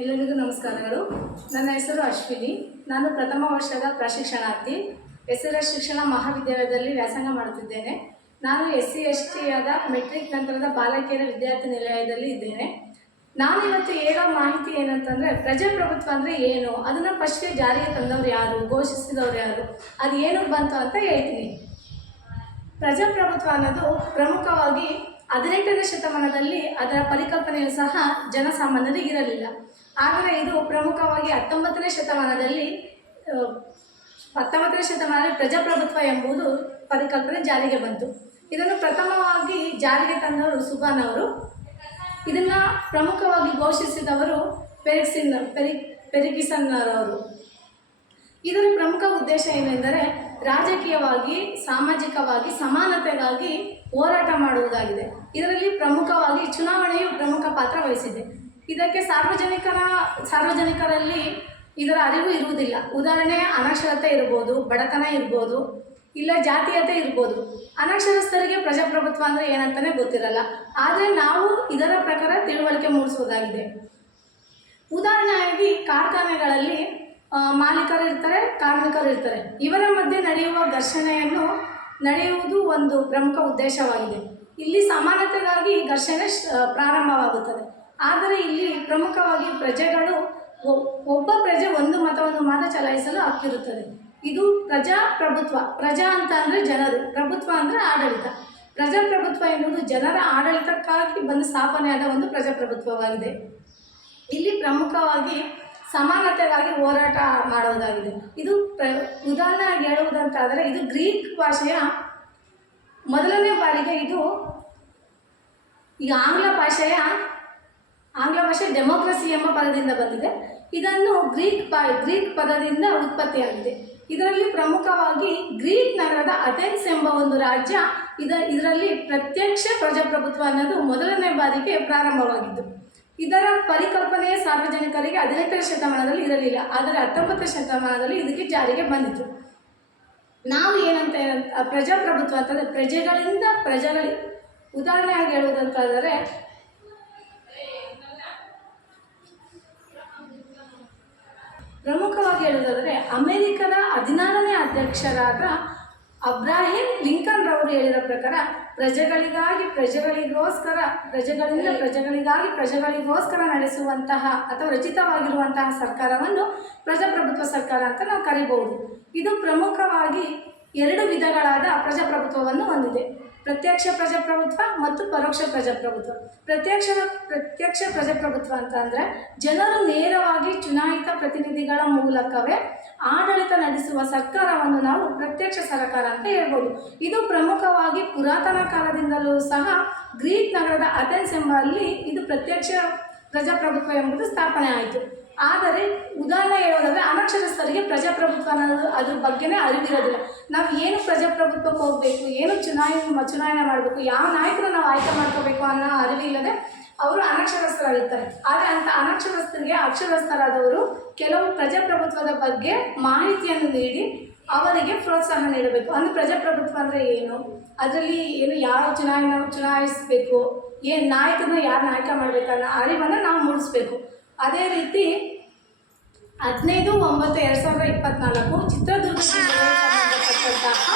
ಎಲ್ಲರಿಗೂ ನಮಸ್ಕಾರಗಳು. ನನ್ನ ಹೆಸರು ಅಶ್ವಿನಿ. ನಾನು ಪ್ರಥಮ ವರ್ಷದ ಪ್ರಶಿಕ್ಷಣಾರ್ಥಿ. ಎಸ್ ಎಲ್ ಎಸ್ ಶಿಕ್ಷಣ ಮಹಾವಿದ್ಯಾಲಯದಲ್ಲಿ ವ್ಯಾಸಂಗ ಮಾಡುತ್ತಿದ್ದೇನೆ. ನಾನು ಎಸ್ ಸಿ ಎಸ್ ಟಿಯಾದ ಮೆಟ್ರಿಕ್ ನಂತರದ ಬಾಲಕಿಯರ ವಿದ್ಯಾರ್ಥಿ ನಿಲಯದಲ್ಲಿ ಇದ್ದೇನೆ. ನಾನು ಇವತ್ತು ಹೇಳೋ ಮಾಹಿತಿ ಏನಂತಂದರೆ, ಪ್ರಜಾಪ್ರಭುತ್ವ ಅಂದರೆ ಏನು? ಅದನ್ನು ಫಸ್ಟ್ಗೆ ಜಾರಿಗೆ ತಂದವರು ಯಾರು? ಘೋಷಿಸಿದವರು ಯಾರು? ಅದು ಏನು ಬಂತು ಅಂತ ಹೇಳ್ತೀನಿ. ಪ್ರಜಾಪ್ರಭುತ್ವ ಅನ್ನೋದು ಪ್ರಮುಖವಾಗಿ ಹದಿನೆಂಟನೇ ಶತಮಾನದಲ್ಲಿ ಅದರ ಪರಿಕಲ್ಪನೆಯು ಸಹ ಜನಸಾಮಾನ್ಯರಿಗೆ ಇರಲಿಲ್ಲ. ಆದರೆ ಇದು ಪ್ರಮುಖವಾಗಿ ಹತ್ತೊಂಬತ್ತನೇ ಶತಮಾನದಲ್ಲಿ ಹತ್ತೊಂಬತ್ತನೇ ಶತಮಾನದಲ್ಲಿ ಪ್ರಜಾಪ್ರಭುತ್ವ ಎಂಬುದು ಪರಿಕಲ್ಪನೆ ಜಾರಿಗೆ ಬಂತು. ಇದನ್ನು ಪ್ರಥಮವಾಗಿ ಜಾರಿಗೆ ತಂದವರು ಸುಬಾನ್ ಅವರು ಇದನ್ನು ಪ್ರಮುಖವಾಗಿ ಘೋಷಿಸಿದವರು ಪೆರಿಕ್ಸಿನ್, ಪೆರಿ ಪೆರಿಗಿಸನ್ನರವರು ಇದರ ಪ್ರಮುಖ ಉದ್ದೇಶ ಏನೆಂದರೆ ರಾಜಕೀಯವಾಗಿ, ಸಾಮಾಜಿಕವಾಗಿ, ಸಮಾನತೆಗಾಗಿ ಹೋರಾಟ ಮಾಡುವುದಾಗಿದೆ. ಇದರಲ್ಲಿ ಪ್ರಮುಖವಾಗಿ ಚುನಾವಣೆಯು ಪ್ರಮುಖ ಪಾತ್ರ ವಹಿಸಿದೆ. ಇದಕ್ಕೆ ಸಾರ್ವಜನಿಕರ, ಸಾರ್ವಜನಿಕರಲ್ಲಿ ಇದರ ಅರಿವು ಇರುವುದಿಲ್ಲ. ಉದಾಹರಣೆ, ಅನಕ್ಷರತೆ ಇರ್ಬೋದು, ಬಡತನ ಇರ್ಬೋದು, ಇಲ್ಲ ಜಾತೀಯತೆ ಇರ್ಬೋದು. ಅನಕ್ಷರಸ್ಥರಿಗೆ ಪ್ರಜಾಪ್ರಭುತ್ವ ಅಂದರೆ ಏನಂತಲೇ ಗೊತ್ತಿರಲ್ಲ. ಆದರೆ ನಾವು ಇದರ ಪ್ರಕಾರ ತಿಳುವಳಿಕೆ ಮೂಡಿಸೋದಾಗಿದೆ ಉದಾಹರಣೆಯಾಗಿ ಕಾರ್ಖಾನೆಗಳಲ್ಲಿ ಮಾಲೀಕರು ಇರ್ತಾರೆ, ಕಾರ್ಮಿಕರು ಇರ್ತಾರೆ. ಇವರ ಮಧ್ಯೆ ನಡೆಯುವ ಘರ್ಷಣೆಯನ್ನು ನಡೆಯುವುದು ಒಂದು ಪ್ರಮುಖ ಉದ್ದೇಶವಾಗಿದೆ. ಇಲ್ಲಿ ಸಮಾನತೆಗಾಗಿ ಘರ್ಷಣೆ ಪ್ರಾರಂಭವಾಗುತ್ತದೆ. ಆದರೆ ಇಲ್ಲಿ ಪ್ರಮುಖವಾಗಿ ಪ್ರಜೆಗಳು ಒಬ್ಬ ಪ್ರಜೆ ಒಂದು ಮತವನ್ನು ಮಾತ್ರ ಚಲಾಯಿಸಲು ಹಕ್ಕಿರುತ್ತದೆ. ಇದು ಪ್ರಜಾಪ್ರಭುತ್ವ. ಪ್ರಜಾ ಅಂತ ಅಂದರೆ ಜನರು. ಪ್ರಭುತ್ವ ಅಂದರೆ ಆಡಳಿತ. ಪ್ರಜಾಪ್ರಭುತ್ವ ಎನ್ನುವುದು ಜನರ ಆಡಳಿತಕ್ಕಾಗಿ ಬಂದು ಸ್ಥಾಪನೆಯಾದ ಒಂದು ಪ್ರಜಾಪ್ರಭುತ್ವವಾಗಿದೆ. ಇಲ್ಲಿ ಪ್ರಮುಖವಾಗಿ ಸಮಾನತೆಗಾಗಿ ಹೋರಾಟ ಮಾಡುವುದಾಗಿದೆ. ಇದು ಪ್ರ ಉದಾಹರಣೆ ಹೇಳುವುದಂತಾದರೆ ಇದು ಗ್ರೀಕ್ ಭಾಷೆಯ ಮೊದಲನೇ ಬಾರಿಗೆ ಇದು ಈಗ ಆಂಗ್ಲ ಭಾಷೆಯ ಆಂಗ್ಲ ಭಾಷೆ ಡೆಮೋಕ್ರಸಿ ಎಂಬ ಪದದಿಂದ ಬಂದಿದೆ. ಇದನ್ನು ಗ್ರೀಕ್ ಪ ಗ್ರೀಕ್ ಪದದಿಂದ ಉತ್ಪತ್ತಿಯಾಗಿದೆ. ಇದರಲ್ಲಿ ಪ್ರಮುಖವಾಗಿ ಗ್ರೀಕ್ ನಗರದ ಅಥೆನ್ಸ್ ಎಂಬ ಒಂದು ರಾಜ್ಯ ಇದ, ಇದರಲ್ಲಿ ಪ್ರತ್ಯಕ್ಷ ಪ್ರಜಾಪ್ರಭುತ್ವ ಅನ್ನೋದು ಮೊದಲನೇ ಬಾರಿಗೆ ಪ್ರಾರಂಭವಾಗಿದ್ದು. ಇದರ ಪರಿಕಲ್ಪನೆ ಸಾರ್ವಜನಿಕರಿಗೆ ಹದಿನೆಂಟನೇ ಶತಮಾನದಲ್ಲಿ ಇರಲಿಲ್ಲ. ಆದರೆ ಹತ್ತೊಂಬತ್ತನೇ ಶತಮಾನದಲ್ಲಿ ಇದಕ್ಕೆ ಜಾರಿಗೆ ಬಂದಿತು. ನಾವು ಏನಂತ ಪ್ರಜಾಪ್ರಭುತ್ವ ಅಂತಂದರೆ ಪ್ರಜೆಗಳಿಂದ ಪ್ರಜೆಗಳಿ ಉದಾಹರಣೆಯಾಗಿ ಹೇಳುವುದಂತಾದರೆ ಪ್ರಮುಖವಾಗಿ ಹೇಳುವುದಾದರೆ ಅಮೆರಿಕದ ಹದಿನಾರನೇ ಅಧ್ಯಕ್ಷರಾದ ಅಬ್ರಾಹಿಂ ಲಿಂಕನ್ ರವರು ಹೇಳಿದ ಪ್ರಕಾರ ಪ್ರಜೆಗಳಿಗಾಗಿ ಪ್ರಜೆಗಳಿಗೋಸ್ಕರ, ಪ್ರಜೆಗಳಿಂದ ಪ್ರಜೆಗಳಿಗಾಗಿ ಪ್ರಜೆಗಳಿಗೋಸ್ಕರ ನಡೆಸುವಂತಹ ಅಥವಾ ರಚಿತವಾಗಿರುವಂತಹ ಸರ್ಕಾರವನ್ನು ಪ್ರಜಾಪ್ರಭುತ್ವ ಸರ್ಕಾರ ಅಂತ ನಾವು ಕರಿಬಹುದು. ಇದು ಪ್ರಮುಖವಾಗಿ ಎರಡು ವಿಧಗಳಾದ ಪ್ರಜಾಪ್ರಭುತ್ವವನ್ನು ಹೊಂದಿದೆ. ಪ್ರತ್ಯಕ್ಷ ಪ್ರಜಾಪ್ರಭುತ್ವ ಮತ್ತು ಪರೋಕ್ಷ ಪ್ರಜಾಪ್ರಭುತ್ವ. ಪ್ರತ್ಯಕ್ಷ ಪ್ರತ್ಯಕ್ಷ ಪ್ರಜಾಪ್ರಭುತ್ವ ಅಂತ ಅಂದರೆ ಜನರು ನೇರವಾಗಿ ಚುನಾಯಿತ ಪ್ರತಿನಿಧಿಗಳ ಮೂಲಕವೇ ಆಡಳಿತ ನಡೆಸುವ ಸರ್ಕಾರವನ್ನು ನಾವು ಪ್ರತ್ಯಕ್ಷ ಸರ್ಕಾರ ಅಂತ ಹೇಳ್ಬೋದು. ಇದು ಪ್ರಮುಖವಾಗಿ ಪುರಾತನ ಕಾಲದಿಂದಲೂ ಸಹ ಗ್ರೀಕ್ ನಗರದ ಅಥೆನ್ಸ್ ಎಂಬಲ್ಲಿ ಇದು ಪ್ರತ್ಯಕ್ಷ ಪ್ರಜಾಪ್ರಭುತ್ವ ಎಂಬುದು ಸ್ಥಾಪನೆ ಆಯಿತು. ಆದರೆ ಉದಾಹರಣೆ ಹೇಳೋದಾದರೆ ಅನಕ್ಷರಸ್ಥರಿಗೆ ಪ್ರಜಾಪ್ರಭುತ್ವ ಅನ್ನೋದು ಅದ್ರ ಬಗ್ಗೆನೇ ಅರಿವಿರೋದಿಲ್ಲ. ನಾವು ಏನು ಪ್ರಜಾಪ್ರಭುತ್ವಕ್ಕೆ ಹೋಗಬೇಕು, ಏನು ಚುನಾವಣೆ ಚುನಾವಣೆ ಮಾಡಬೇಕು, ಯಾವ ನಾಯಕರು ನಾವು ಆಯ್ಕೆ ಮಾಡ್ಕೋಬೇಕು ಅನ್ನೋ ಅರಿವಿಲ್ಲದೆ ಅವರು ಅನಕ್ಷರಸ್ಥರಾಗಿರ್ತಾರೆ. ಆದರೆ ಅಂತ ಅನಕ್ಷರಸ್ಥರಿಗೆ ಅಕ್ಷರಸ್ಥರಾದವರು ಕೆಲವು ಪ್ರಜಾಪ್ರಭುತ್ವದ ಬಗ್ಗೆ ಮಾಹಿತಿಯನ್ನು ನೀಡಿ ಅವರಿಗೆ ಪ್ರೋತ್ಸಾಹ ನೀಡಬೇಕು. ಅಂದರೆ ಪ್ರಜಾಪ್ರಭುತ್ವ ಅಂದರೆ ಏನು? ಅದರಲ್ಲಿ ಏನು ಯಾವ ಚುನಾವಣೆ ಚುನಾಯಿಸಬೇಕು? ಏನು ನಾಯಕನ ಯಾರು ನಾಯಕ ಮಾಡಬೇಕನ್ನೋ ಅರಿವನ್ನು ನಾವು ಮೂಡಿಸ್ಬೇಕು. ಅದೇ ರೀತಿ ಹದಿನೈದು, ಒಂಬತ್ತು, ಎರಡು ಸಾವಿರದ ಇಪ್ಪತ್ನಾಲ್ಕು ಚಿತ್ರದುರ್ಗ ಜಿಲ್ಲೆಗೆ ಸಂಬಂಧಪಟ್ಟಂತಹ